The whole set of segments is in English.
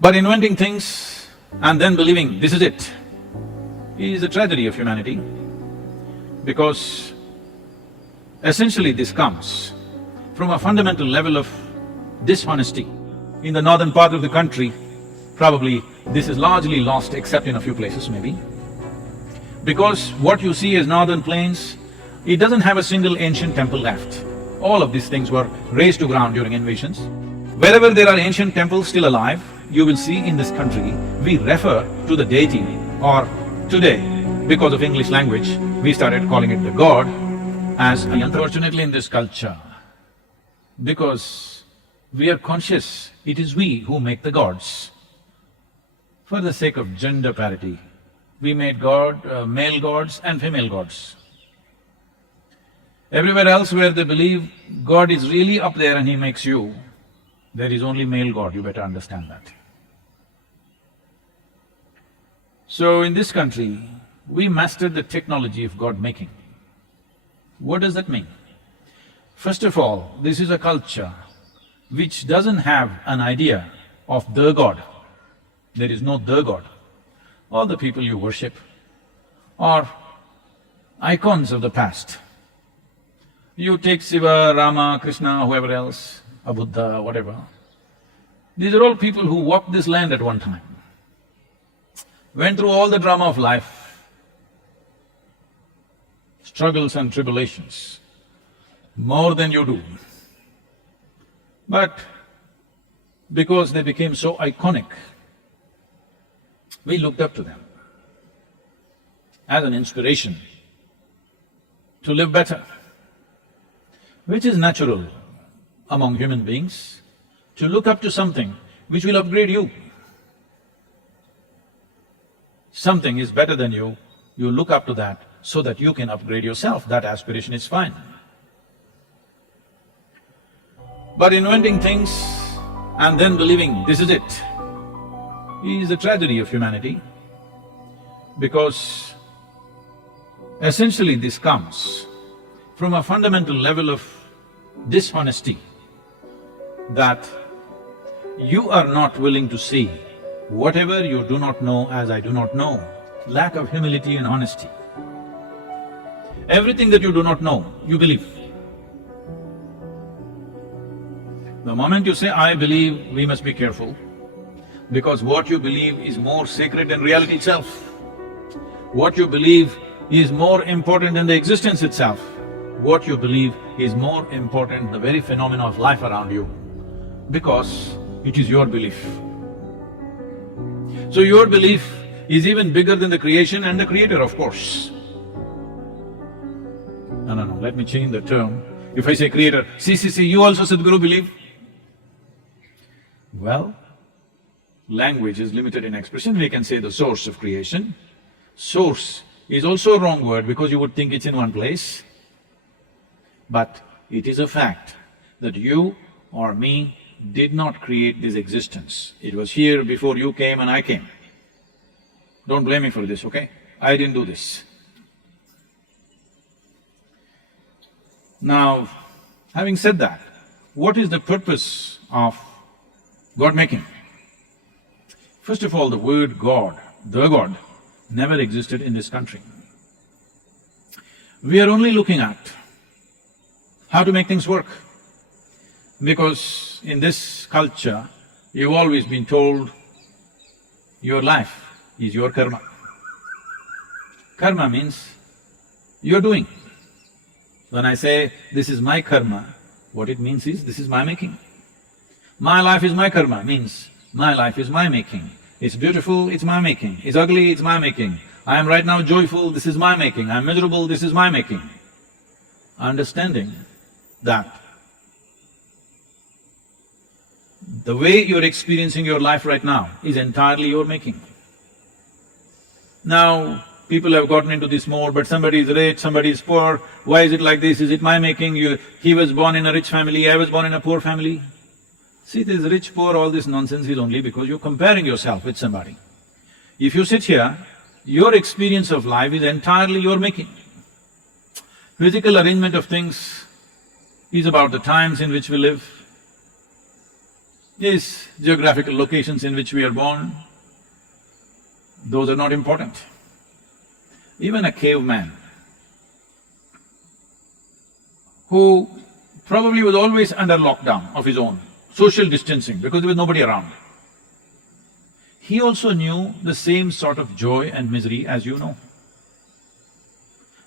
But inventing things and then believing this is it is a tragedy of humanity, because essentially this comes from a fundamental level of dishonesty. In the northern part of the country, probably this is largely lost except in a few places maybe. Because what you see as northern plains, it doesn't have a single ancient temple left. All of these things were razed to ground during invasions. Wherever there are ancient temples still alive, you will see in this country, we refer to the deity, or today, because of English language, we started calling it the god, as a Yantra. Unfortunately in this culture, because we are conscious it is we who make the gods, for the sake of gender parity, we made male gods and female gods. Everywhere else where they believe God is really up there and he makes you, there is only male god, you better understand that. So in this country, we mastered the technology of God making. What does that mean? First of all, this is a culture which doesn't have an idea of the God. There is no the God. All the people you worship are icons of the past. You take Shiva, Rama, Krishna, whoever else, a Buddha, whatever. These are all people who walked this land at one time, went through all the drama of life, struggles and tribulations, more than you do. But because they became so iconic, we looked up to them as an inspiration to live better, which is natural among human beings, to look up to something which will upgrade you. Something is better than you look up to that so that you can upgrade yourself, that aspiration is fine. But inventing things and then believing this is it is a tragedy of humanity, because essentially this comes from a fundamental level of dishonesty, that you are not willing to see whatever you do not know as I do not know, lack of humility and honesty. Everything that you do not know, you believe. The moment you say, I believe, we must be careful, because what you believe is more sacred than reality itself. What you believe is more important than the existence itself. What you believe is more important than the very phenomena of life around you, because it is your belief. So your belief is even bigger than the creation and the creator, of course. No, let me change the term. If I say creator, see, you also Sadhguru believe? Well, language is limited in expression, we can say the source of creation. Source is also a wrong word because you would think it's in one place. But it is a fact that you or me did not create this existence. It was here before you came and I came. Don't blame me for this, okay? I didn't do this. Now, having said that, what is the purpose of God making? First of all, the word God, the God, never existed in this country. We are only looking at how to make things work. Because in this culture, you've always been told your life is your karma. Karma means you're doing. When I say, this is my karma, what it means is, this is my making. My life is my karma means, my life is my making. It's beautiful, it's my making. It's ugly, it's my making. I am right now joyful, this is my making. I'm miserable, this is my making. Understanding that the way you're experiencing your life right now is entirely your making. Now, people have gotten into this mode, but somebody is rich, somebody is poor, why is it like this? Is it my making? He was born in a rich family, I was born in a poor family. See, this rich, poor, all this nonsense is only because you're comparing yourself with somebody. If you sit here, your experience of life is entirely your making. Physical arrangement of things is about the times in which we live. These geographical locations in which we are born, those are not important. Even a caveman who probably was always under lockdown of his own, social distancing because there was nobody around. He also knew the same sort of joy and misery as you know.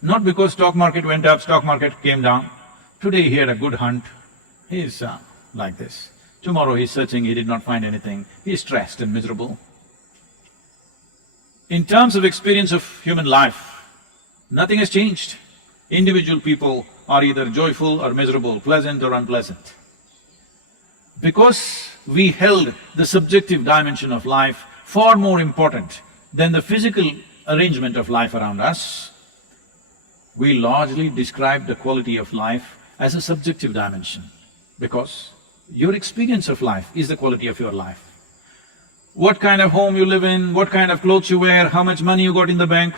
Not because stock market went up, stock market came down. Today he had a good hunt, he's like this. Tomorrow he's searching, he did not find anything, he's stressed and miserable. In terms of experience of human life, nothing has changed. Individual people are either joyful or miserable, pleasant or unpleasant. Because we held the subjective dimension of life far more important than the physical arrangement of life around us, we largely describe the quality of life as a subjective dimension, because your experience of life is the quality of your life. What kind of home you live in, what kind of clothes you wear, how much money you got in the bank,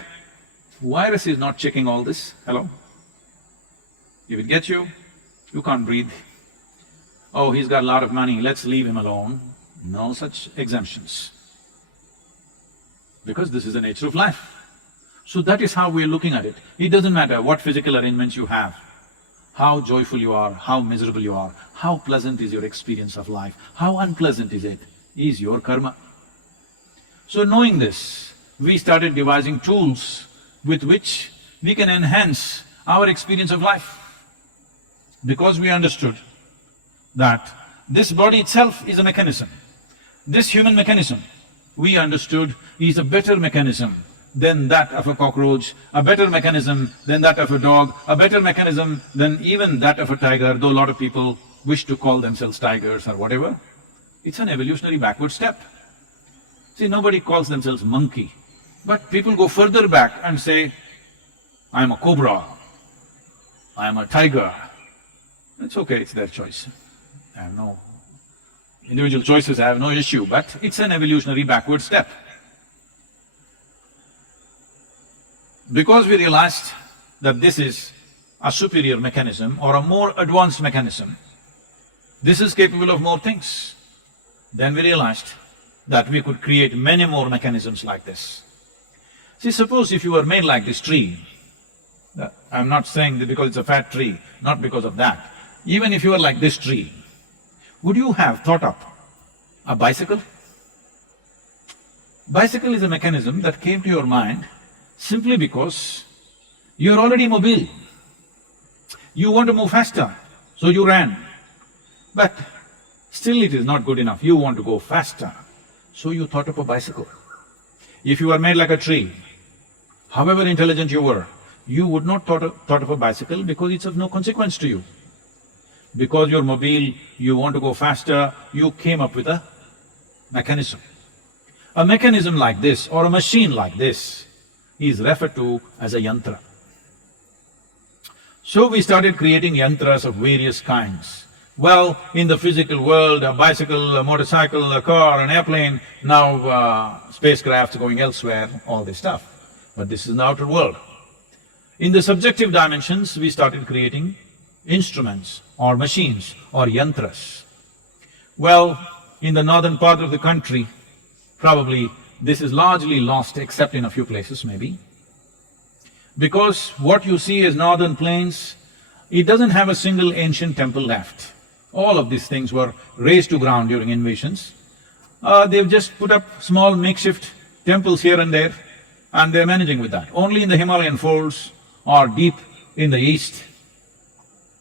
virus is not checking all this, hello? If it gets you, you can't breathe. Oh, he's got a lot of money, let's leave him alone. No such exemptions. Because this is the nature of life. So that is how we're looking at it. It doesn't matter what physical arrangements you have, how joyful you are, how miserable you are, how pleasant is your experience of life, how unpleasant is your karma. So knowing this, we started devising tools with which we can enhance our experience of life. Because we understood that this body itself is a mechanism. This human mechanism, we understood, is a better mechanism than that of a cockroach, a better mechanism than that of a dog, a better mechanism than even that of a tiger, though a lot of people wish to call themselves tigers or whatever. It's an evolutionary backward step. See, nobody calls themselves monkey, but people go further back and say, I am a cobra, I am a tiger. It's okay, it's their choice. I have no… individual choices, I have no issue, but it's an evolutionary backward step. Because we realized that this is a superior mechanism or a more advanced mechanism, this is capable of more things, then we realized that we could create many more mechanisms like this. See, suppose if you were made like this tree, I'm not saying that because it's a fat tree, not because of that. Even if you were like this tree, would you have thought up a bicycle? Bicycle is a mechanism that came to your mind simply because you're already mobile. You want to move faster, so you ran. But still it is not good enough, you want to go faster, so you thought up a bicycle. If you were made like a tree, however intelligent you were, you would not thought of a bicycle because it's of no consequence to you. Because you're mobile, you want to go faster, you came up with a mechanism. A mechanism like this or a machine like this is referred to as a yantra. So we started creating yantras of various kinds. Well, in the physical world, a bicycle, a motorcycle, a car, an airplane, now spacecrafts going elsewhere, all this stuff. But this is the outer world. In the subjective dimensions, we started creating instruments or machines or yantras. Well, in the northern part of the country, probably this is largely lost except in a few places maybe. Because what you see as northern plains, it doesn't have a single ancient temple left. All of these things were razed to ground during invasions. They've just put up small makeshift temples here and there, and they're managing with that. Only in the Himalayan folds or deep in the east,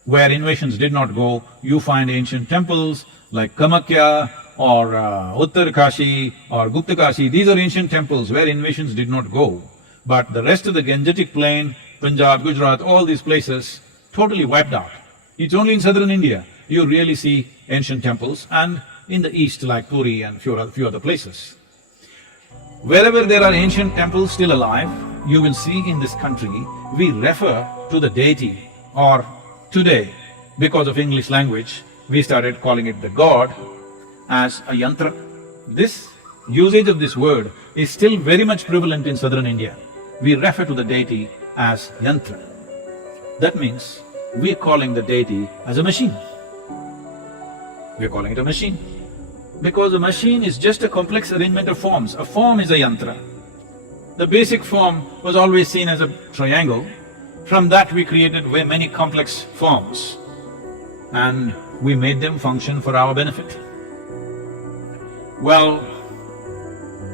where invasions did not go, you find ancient temples like Kamakya or Uttar Kashi or Gupta Kashi. These are ancient temples where invasions did not go. But the rest of the Gangetic plain, Punjab, Gujarat, all these places, totally wiped out. It's only in southern India you really see ancient temples, and in the east like Puri and few other places. Wherever there are ancient temples still alive, you will see in this country, we refer to the deity, or today, because of English language, we started calling it the god, as a yantra. This usage of this word is still very much prevalent in southern India. We refer to the deity as yantra. That means we're calling the deity as a machine. We're calling it a machine. Because a machine is just a complex arrangement of forms. A form is a yantra. The basic form was always seen as a triangle. From that we created many complex forms and we made them function for our benefit. Well,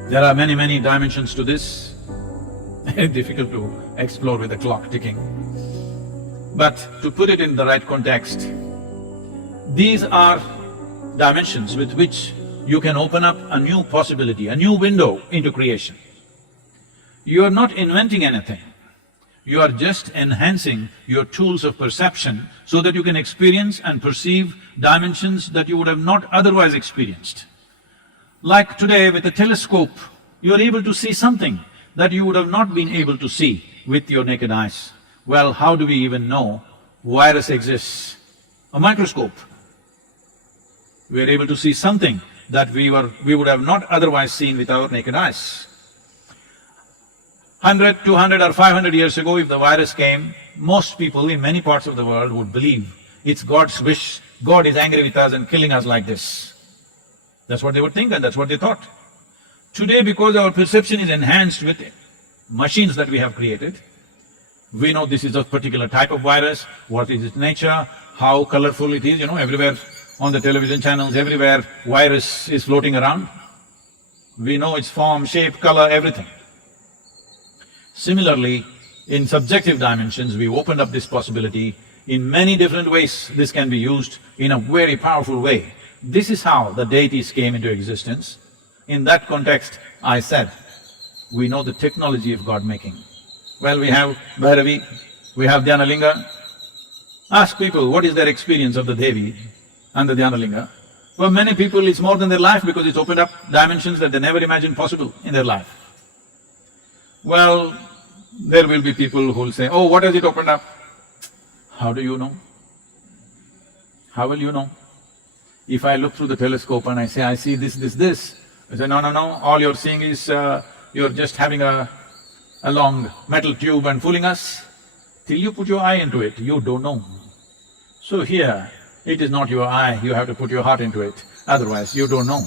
there are many dimensions to this, very difficult to explore with the clock ticking. But to put it in the right context, these are dimensions with which you can open up a new possibility, a new window into creation. You are not inventing anything, you are just enhancing your tools of perception so that you can experience and perceive dimensions that you would have not otherwise experienced. Like today with a telescope, you are able to see something that you would have not been able to see with your naked eyes. Well, how do we even know virus exists? A microscope. We are able to see something that we would have not otherwise seen with our naked eyes. 100, 200 or 500 years ago, if the virus came, most people in many parts of the world would believe it's God's wish, God is angry with us and killing us like this. That's what they would think and that's what they thought. Today, because our perception is enhanced with machines that we have created, we know this is a particular type of virus, what is its nature, how colorful it is, everywhere on the television channels, everywhere virus is floating around. We know its form, shape, color, everything. Similarly, in subjective dimensions, we opened up this possibility. In many different ways, this can be used in a very powerful way. This is how the deities came into existence. In that context, I said, we know the technology of God-making. Well, we have Bhairavi, we have Dhyanalinga. Ask people what is their experience of the Devi and the Dhyanalinga. For many people, it's more than their life because it's opened up dimensions that they never imagined possible in their life. Well, there will be people who'll say, oh, what has it opened up? How do you know? How will you know? If I look through the telescope and I say, I see this, I say, no, all you're seeing is you're just having a long metal tube and fooling us. Till you put your eye into it, you don't know. So here, it is not your eye, you have to put your heart into it, otherwise you don't know.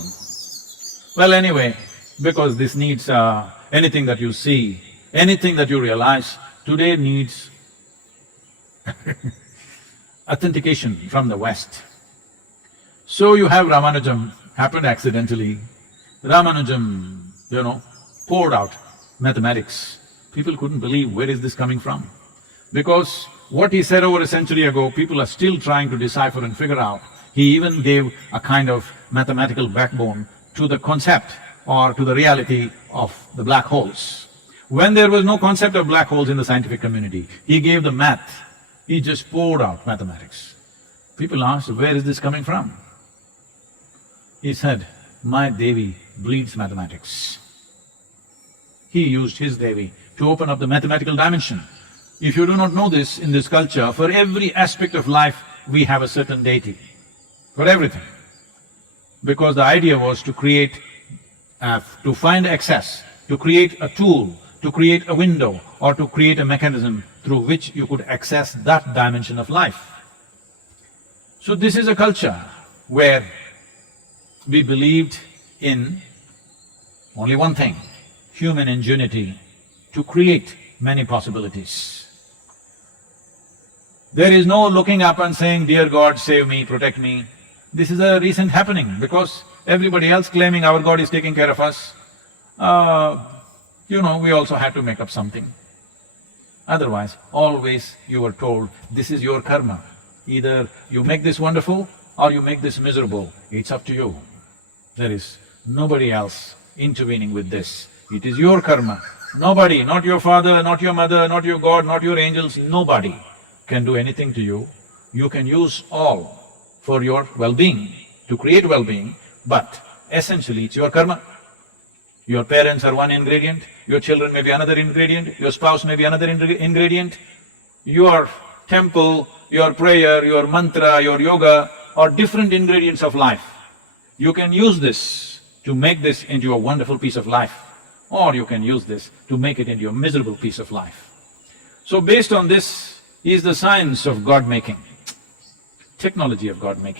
Well, anyway, because this needs anything that you see, anything that you realize, today needs authentication from the West. So you have Ramanujam, happened accidentally. Ramanujam, poured out mathematics. People couldn't believe where is this coming from. Because what he said over a century ago, people are still trying to decipher and figure out. He even gave a kind of mathematical backbone to the concept or to the reality of the black holes. When there was no concept of black holes in the scientific community, he gave the math, he just poured out mathematics. People asked, where is this coming from? He said, my Devi bleeds mathematics. He used his Devi to open up the mathematical dimension. If you do not know this, in this culture, for every aspect of life, we have a certain deity, for everything. Because the idea was to create, to find access, to create a tool, to create a window or to create a mechanism through which you could access that dimension of life. So this is a culture where we believed in only one thing, human ingenuity to create many possibilities. There is no looking up and saying, dear God, save me, protect me. This is a recent happening because everybody else claiming our God is taking care of us, we also had to make up something. Otherwise, always you were told, this is your karma. Either you make this wonderful or you make this miserable, it's up to you. There is nobody else intervening with this. It is your karma. Nobody, not your father, not your mother, not your God, not your angels, nobody can do anything to you. You can use all for your well-being, to create well-being, but essentially it's your karma. Your parents are one ingredient, your children may be another ingredient, your spouse may be another ingredient. Your temple, your prayer, your mantra, your yoga are different ingredients of life. You can use this to make this into a wonderful piece of life, or you can use this to make it into a miserable piece of life. So based on this is the science of God-making, technology of God-making.